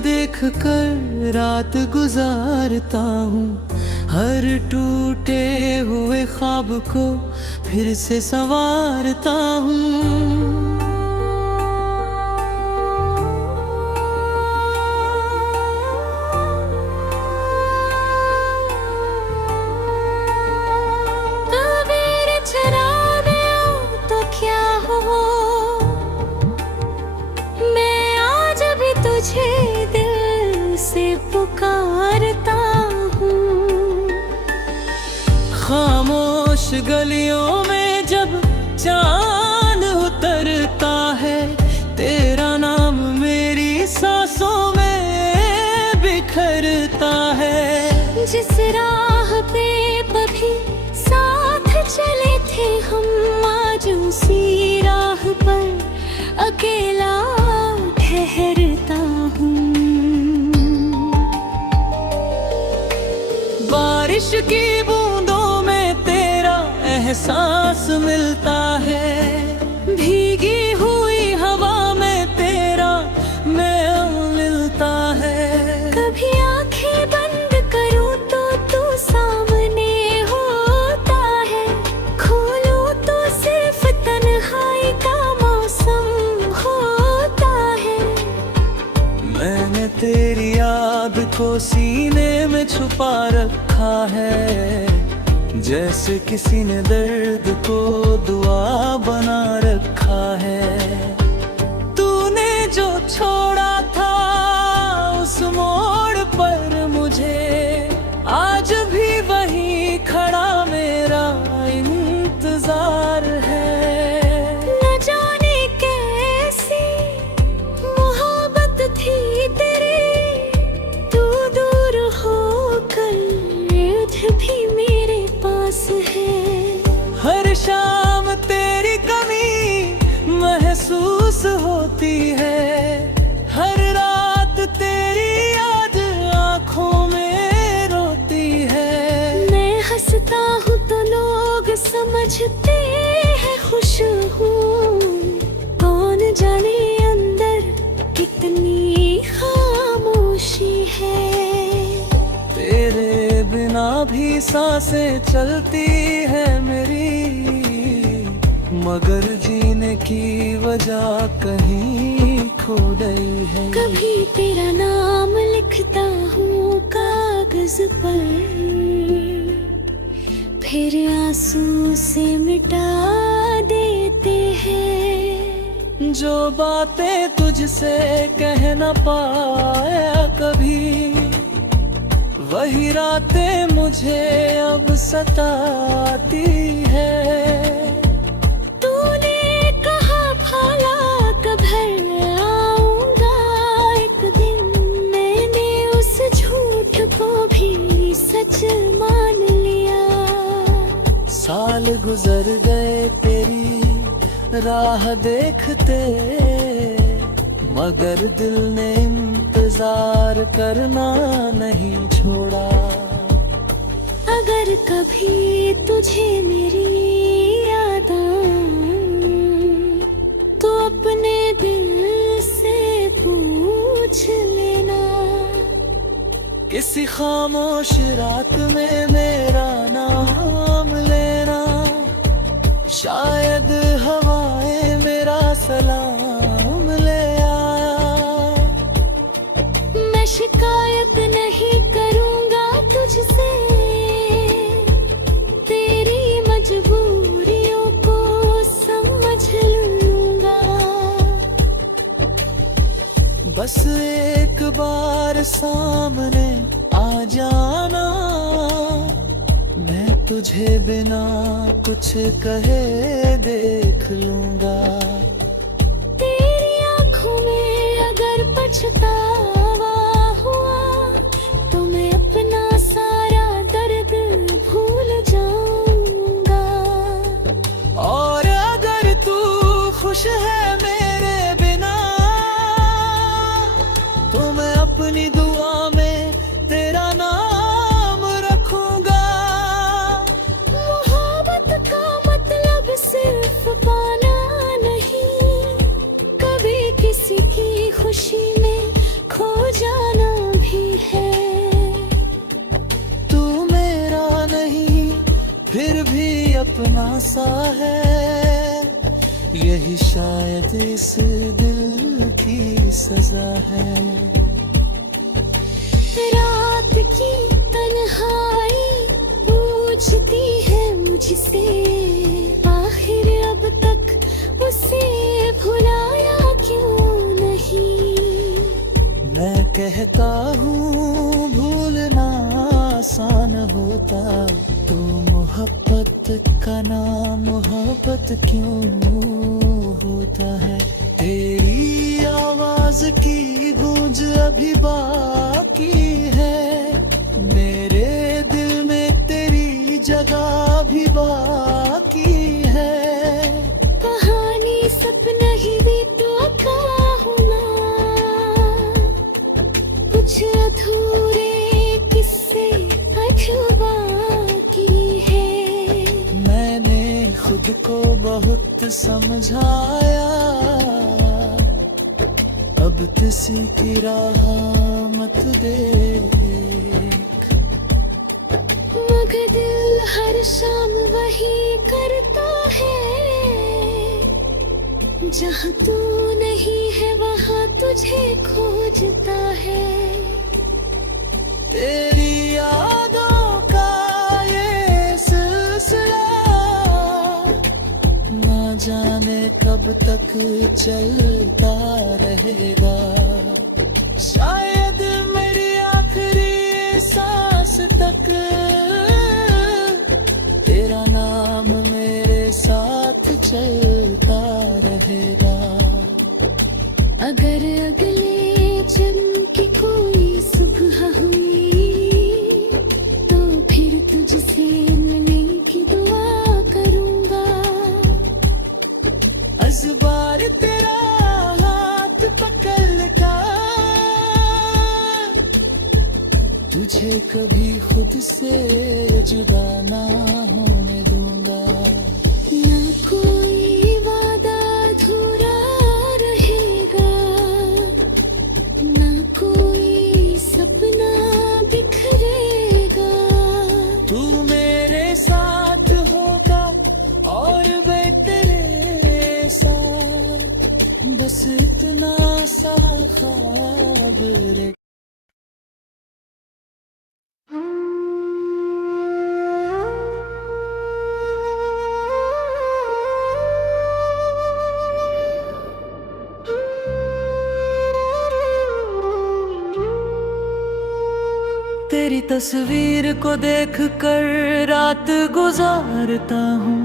देख कर रात गुजारता हूँ, हर टूटे हुए ख्वाब को फिर से संवारता हूँ। तुझे दिल से पुकारता हूँ। खामोश गलियों में जब चांद उतरता है, तेरा नाम मेरी सांसों में बिखरता है। जिस राह पे कभी साथ चले थे हम, आज उसी राह पर अकेला ठहरता हूँ। बारिश की बूंदों में तेरा एहसास मिलता है, भीगी हुई हवा में तेरा मैल मिलता है। कभी आंखें बंद करूँ तो तू सामने होता है, खोलूं तो सिर्फ तन्हाई का मौसम होता है। मैंने तेरी याद को सीने में छुपा रखा है, जैसे किसी ने दर्द को दुआ बना रखा है। तूने जो छोड़ा था उस मोड़ पर मुझे, आज भी वहीं खड़ा मेरा इंतजार है। न जाने कैसी मोहब्बत थी तेरी, तू दूर होकर भी मेरे पास है। हर शाम तेरी कमी महसूस होती है, हर रात तेरी याद आँखों में रोती है। मैं हंसता हूँ तो लोग समझते हैं खुश हूँ, कौन जाने अंदर कितनी खामोशी है। तेरे बिना भी सांसें चलती है मेरी, मगर जीने की वजह कहीं खो गई है। कभी तेरा नाम लिखता हूँ कागज पर, फिर आंसू से मिटा देते हैं। जो बातें तुझसे कह न पाया कभी, वही रातें मुझे अब सताती है। तूने कहा भाला कभर आऊंगा एक दिन, मैंने उस झूठ को भी सच मान लिया। साल गुजर गए तेरी राह देखते, मगर दिल ने इंतजार करना नहीं छोड़ा। अगर कभी तुझे मेरी याद आए तो अपने दिल से पूछ लेना। किसी खामोश रात में मेरा नाम लेना, शायद हवाएं मेरा सलाम ले आया। मैं शिकायत नहीं करूँगा तुझसे, तेरी मजबूरियों को समझ लूँगा। बस एक बार सामने आ जाना, मैं तुझे बिना कुछ कहे देख लूँगा। तेरी आँखों में अगर पछतावा हुआ तो मैं अपना सारा दर्द भूल जाऊंगा। और अगर तू खुश है मेरे बिना, तो मैं अपनी दुआ में तेरा नाम रखूंगा। मोहब्बत का मतलब सिर्फ पाना नहीं, कभी किसी की खुशी में खो जा अपना सा है, यही शायद इस दिल की सजा है। रात की तन्हाई पूछती है मुझसे, आखिर अब तक उसे भुलाया क्यों नहीं। मैं कहता हूँ भूलना आसान होता, तो मोहब्बत का नाम मोहब्बत क्यों होता है। तेरी आवाज की गूंज अभी बाकी है, मेरे दिल में तेरी जगह भी बाकी है। कहानी सपना ही भी तो हूँ ना, कुछ अधूरे किस्से बाकी है। मैंने खुद को बहुत समझाया, अब किसी की राह मत देख। मगर दिल हर शाम वही करता है, जहाँ तू नहीं है वहाँ तुझे खोजता है। तेरी यादों का ये सिलसिला ना जाने कब तक चलता रहेगा। शायद मेरी आखिरी सांस तक तेरा नाम मेरे साथ चलता रहेगा। अगर अगले जन्म की कोई सुबह हुई, तो फिर तुझसे मिलने की दुआ करूंगा। इस बार तेरा हाथ पकड़ कर तुझे कभी खुद से जुदा ना होने दूंगा। ना कोई वादा अधूरा रहेगा, ना कोई सपना बिखरेगा। तू मेरे साथ होगा और मैं तेरे साथ, बस इतना सा ख्वाब रे। तेरी तस्वीर को देख कर रात गुजारता हूँ,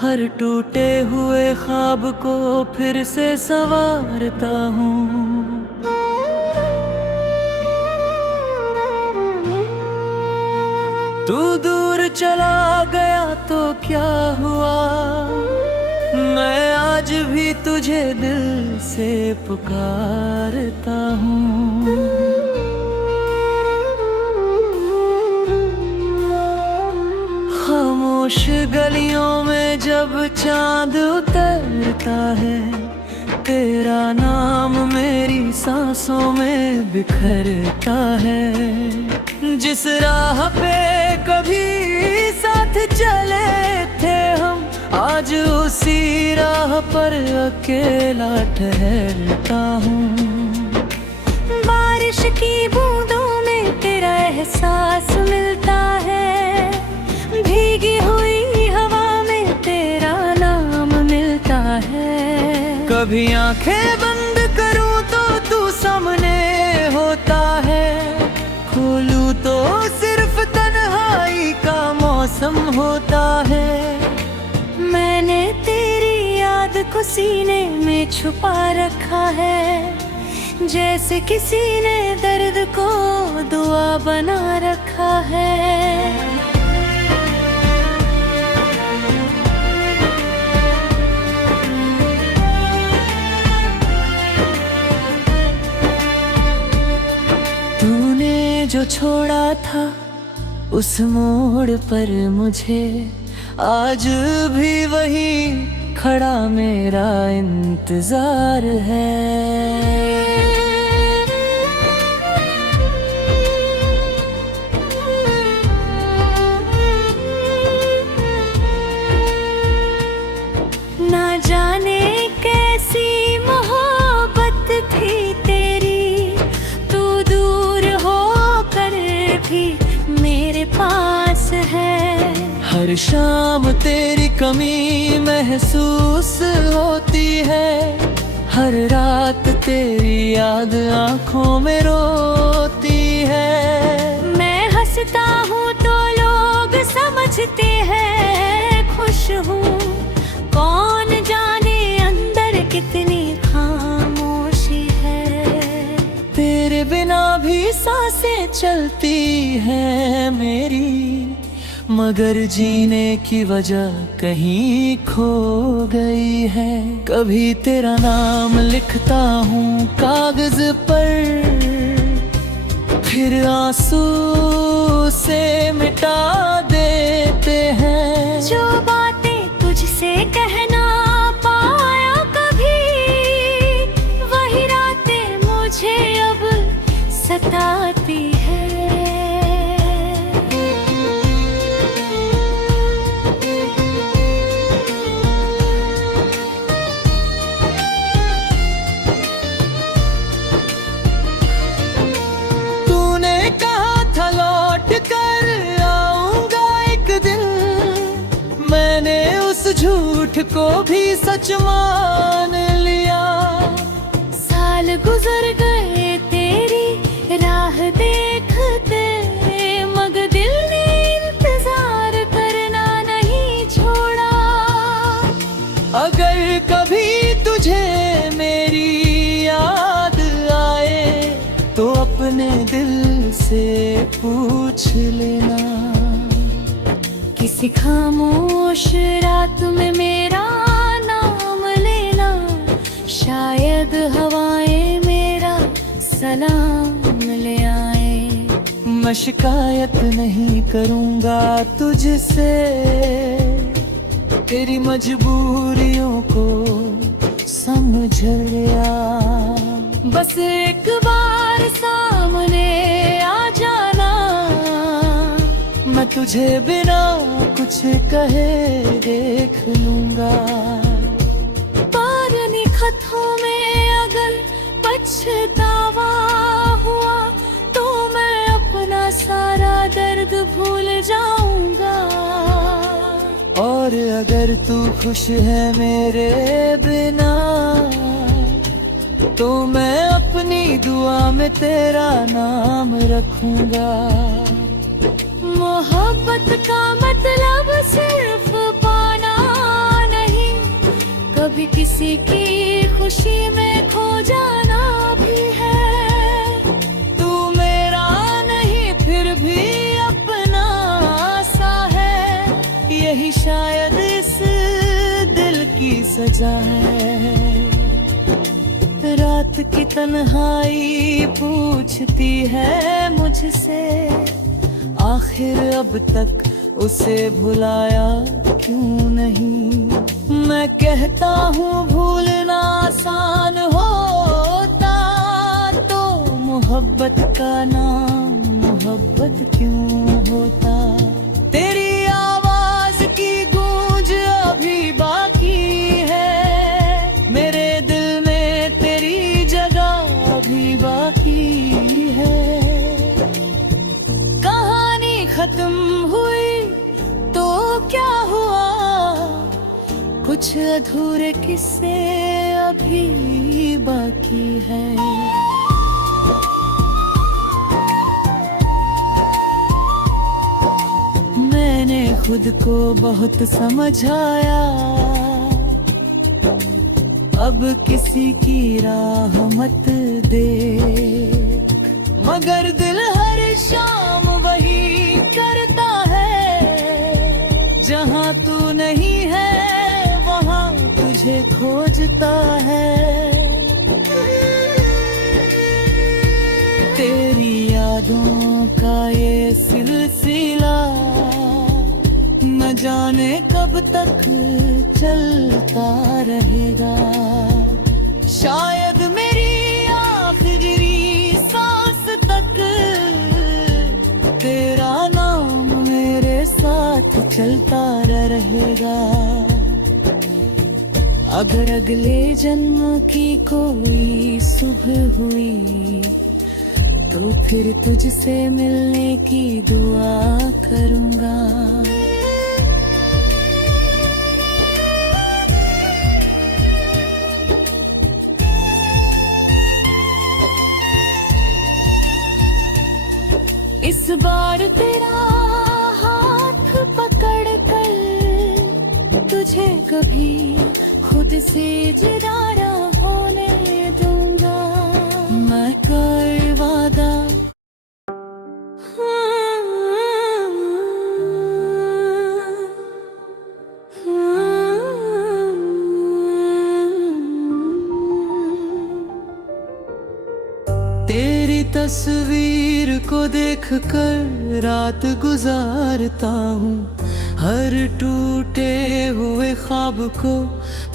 हर टूटे हुए ख्वाब को फिर से संवारता हूँ। तू दूर चला गया तो क्या हुआ, मैं आज भी तुझे दिल से पुकारता हूँ। खामोश गलियों में जब चांद उतरता है, तेरा नाम मेरी सांसों में बिखरता है। जिस राह पे कभी साथ चले थे हम, आज उसी राह पर अकेला ठहरता हूँ। बारिश की बूंदों में तेरा एहसास मिलता है, भीगी हुई हवा में तेरा नाम मिलता है। कभी आंखें बंद करूं तो तू सामने होता है, खोलूं तो सिर्फ तन्हाई का मौसम होता है। मैंने तेरी याद को सीने में छुपा रखा है, जैसे किसी ने दर्द को दुआ बना रखा है। तूने जो छोड़ा था उस मोड़ पर मुझे, आज भी वही खड़ा मेरा इंतजार है। तेरी कमी महसूस होती है। हर रात तेरी याद आंखों में रोती है। मैं हंसता हूँ तो लोग समझते हैं खुश हूँ, कौन जाने अंदर कितनी खामोशी है। तेरे बिना भी सांसें चलती हैं मेरी, मगर जीने की वजह कहीं खो गई है। कभी तेरा नाम लिखता हूँ कागज पर, फिर आंसू से मिटा देते हैं। जो बातें तुझसे कहना पाया कभी, वही रातें मुझे अब सताती है। झूठ को भी सच मान लिया। साल गुजर गए तेरी राह देखते, मगर दिल ने इंतजार करना नहीं छोड़ा। अगर कभी तुझे मेरी याद आए तो अपने दिल से पूछ लेना। किसी खामोश रात में मेरा नाम लेना, शायद हवाएं मेरा सलाम ले आए। मैं शिकायत नहीं करूँगा तुझसे, तेरी मजबूरियों को समझ लिया। बस एक बार सामने आ जाना, मैं तुझे बिना कुछ कहे देख लूंगा। पुरानी खतों में अगर पछतावा हुआ तो मैं अपना सारा दर्द भूल जाऊंगा। और अगर तू खुश है मेरे बिना, तो मैं अपनी दुआ में तेरा नाम रखूंगा। मोहब्बत का मतलब सिर्फ पाना नहीं, कभी किसी की खुशी में खो जाना भी है। तू मेरा नहीं फिर भी अपना सा है, यही शायद इस दिल की सजा है। रात की तन्हाई पूछती है मुझसे, आखिर अब तक उसे भुलाया क्यों नहीं। मैं कहता हूँ भूलना आसान होता, तो मोहब्बत का नाम मोहब्बत क्यों होता। तेरी आवाज की गूंज अभी बाकी है, मेरे दिल में तेरी जगह अभी बाकी है। खत्म हुई तो क्या हुआ, कुछ अधूरे किस्से अभी बाकी है। मैंने खुद को बहुत समझाया, अब किसी की राह मत दे, मगर दिल हर शाम वही करता है। जहाँ तू नहीं है वहाँ तुझे खोजता है। तेरी यादों का ये सिलसिला न जाने कब तक चलता रहेगा। शायद मेरी आखिरी सांस तक तेरा नाम मेरे साथ चलता रहेगा। अगर अगले जन्म की कोई सुबह हुई तो फिर तुझसे मिलने की दुआ करूंगा। इस बार तेरा हाथ पकड़ कर तुझे कभी खुद से जुदा ना होने दूंगा। मैं कर वादा तेरी तस्वीर को देख कर रात गुजारता हूँ, हर टूटे हुए ख्वाब को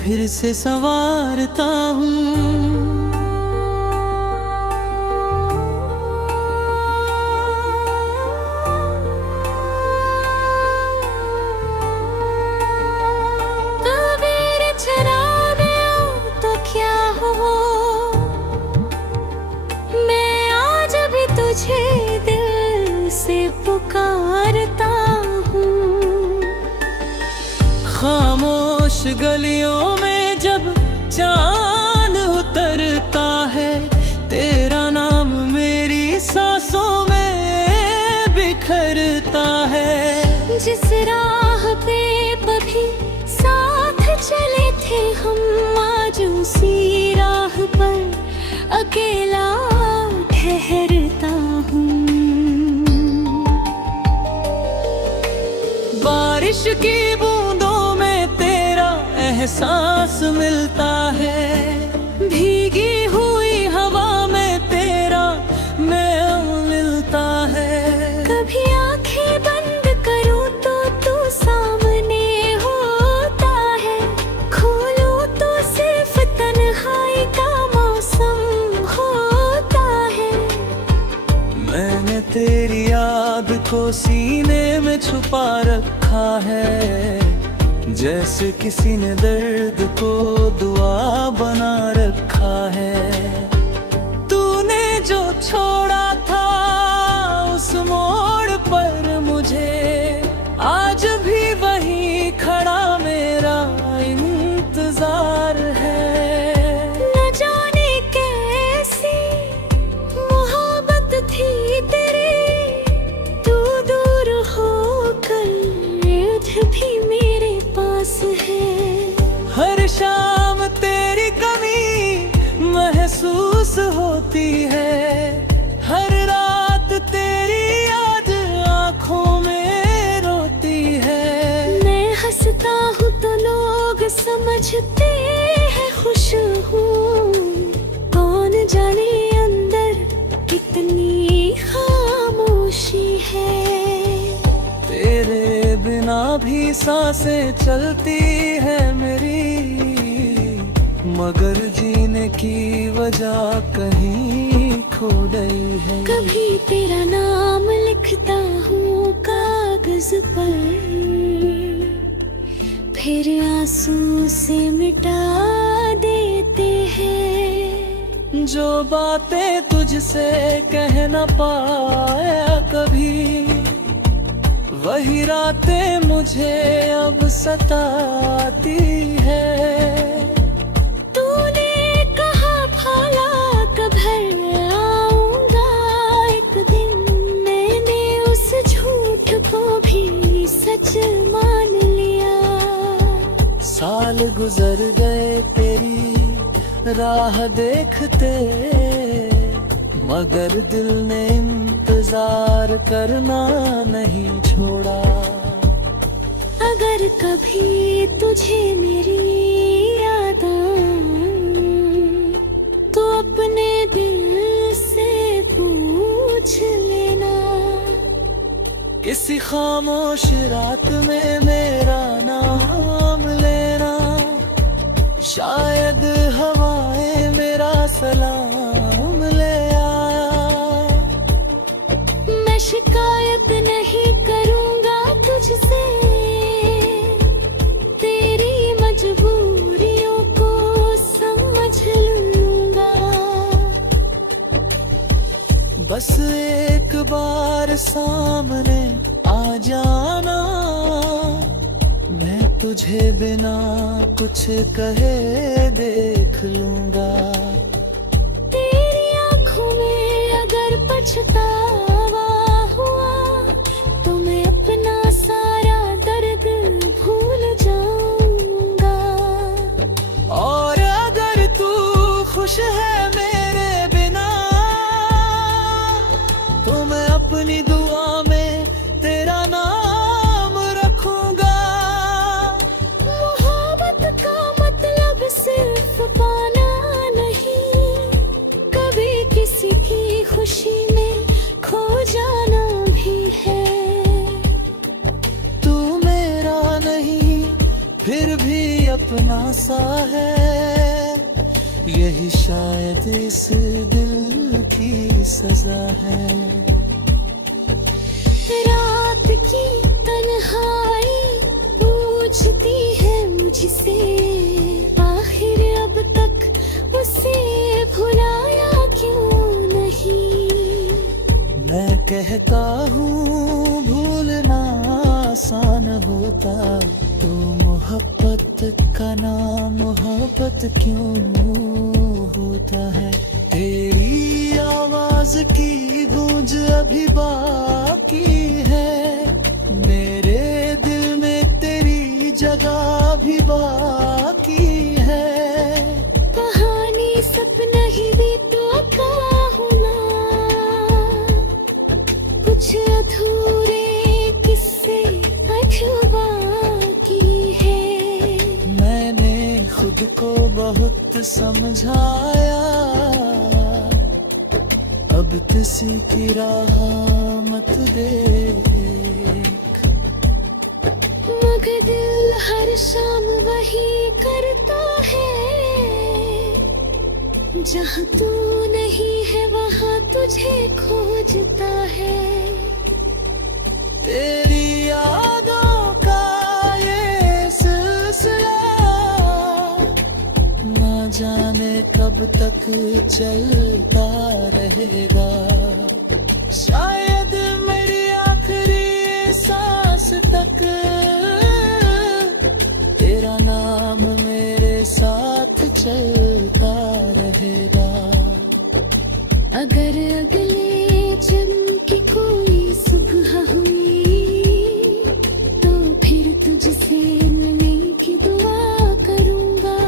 फिर से संवारता हूँ। तस्वीर चुरा दे तो क्या हो, मैं आज भी तुझे दिल से पुकारता हूँ। खामोश गलियों में जब चांद उतरता है, तेरा नाम मेरी सांसों में बिखरता है। जिस राह पे कभी साथ चले थे हम, आज उसी राह पर अकेला ठहरता हूँ। बारिश की बूंदों में तेरा एहसास मिलता है, भीगी हुई हवा में तेरा मैल मिलता है। कभी आंखें बंद करूं तो तू सामने होता है, खोलूं तो सिर्फ तन्हाई का मौसम होता है। मैंने तेरी याद को सीने में छुपा रखा है, जैसे किसी ने दर्द को दुआ बना रखा है। तूने जो छोड़ा था उस मोड़ पर मुझे, आज भी वही खड़ा मेरा इंतजार है। न जाने कैसी मोहब्बत थी तेरी, तू दूर होकर आज भी मेरे पास है। हर शाम तेरी कमी महसूस होती है, हर रात तेरी याद आँखों में रोती है। मैं हंसता हूँ तो लोग समझते हैं खुश हूँ, कौन जाने अंदर कितनी खामोशी है। तेरे बिना भी सांसें चलती है मेरी, मगर जीने की वजह कहीं खो गई है। कभी तेरा नाम लिखता हूँ कागज पर, फिर आंसू से मिटा देते हैं। जो बातें तुझसे कह न पाया कभी, वही रातें मुझे अब सताती है। तूने कहा भाला कभर आऊंगा एक दिन, मैंने उस झूठ को भी सच मान लिया। साल गुजर गए तेरी राह देखते, मगर दिल ने इंतजार करना नहीं छोड़ा। अगर कभी तुझे मेरी याद आए तो अपने दिल से पूछ लेना। किसी खामोश रात में मेरा नाम लेना, शायद हवाएं मेरा सलाम ले आया। मैं शिकायत नहीं करूंगा तुझसे, तेरी मजबूरियों को समझ लूंगा। बस एक बार सामने आ जाना, मैं तुझे बिना कुछ कहे देख लूंगा। तेरी आंखों में अगर पछतावा हो अपनी दुआ में तेरा नाम रखूंगा। मोहब्बत का मतलब सिर्फ पाना नहीं, कभी किसी की खुशी में खो जाना भी है। तू मेरा नहीं फिर भी अपना सा है, यही शायद इस दिल की सजा है। रात की तन्हाई पूछती है मुझसे, आखिर अब तक उसे भुलाया क्यों नहीं। मैं कहता हूँ भूलना आसान होता, तो मोहब्बत का नाम मोहब्बत क्यों होता है। तेरी आवाज की गूंज अभी बाकी है, मेरे दिल में तेरी जगह भी बाकी है। कहानी सपना ही भी तो हूँ ना, कुछ अधूरे किस्से अभी बाकी है। मैंने खुद को बहुत समझाया, अब किसी की राह मत देख। मगर दिल हर शाम वही करता है, जहाँ तू नहीं है वहाँ तुझे खोजता है। तेरी यादों का ये सिलसिला ना जाने कब तक चलता रहेगा। शायद मेरी आखिरी सांस तक तेरा नाम मेरे साथ चलता रहेगा। अगर अगले जन्म की कोई सुबह हुई, तो फिर तुझसे मिलने की दुआ करूंगा।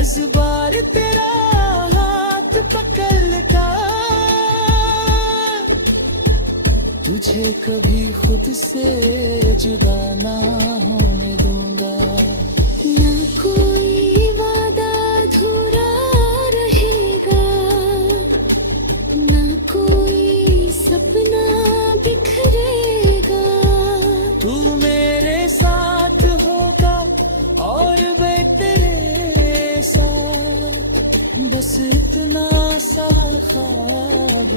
इस बार तेरा हाथ पकड़ कर तुझे कभी खुद से जुदा ना होने दूंगा। ना कोई वादा अधूरा रहेगा, ना कोई सपना बिखरेगा। तू मेरे साथ होगा और मैं तेरे साथ, बस इतना सा ख्वाब